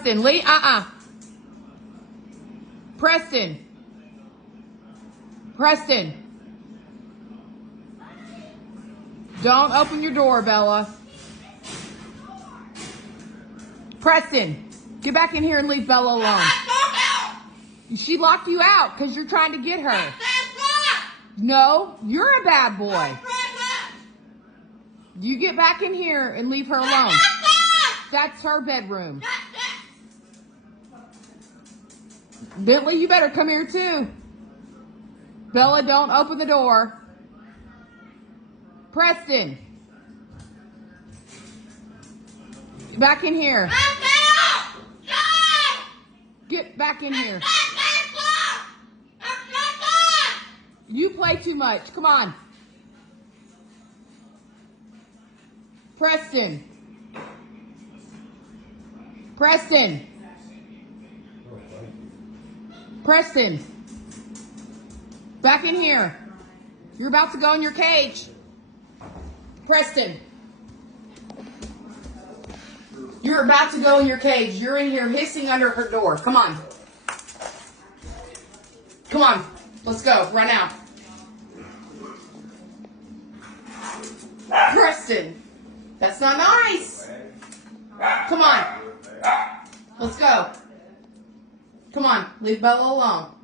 Preston, Lee, Preston. Preston. Don't open your door, Bella. Preston, get back in here and leave Bella alone. She locked you out because you're trying to get her. No, you're a bad boy. You get back in here and leave her alone. That's her bedroom. Bentley, you better come here too. Bella, don't open the door. Preston. Back in here. Get back in here. You play too much. Come on. Preston. Preston. Preston. Back in here. You're about to go in your cage. Preston. You're about to go in your cage. You're in here hissing under her door. Come on. Come on. Let's go. Run out. Preston. That's not nice. Come on. Let's go. Come on. Leave Bella alone.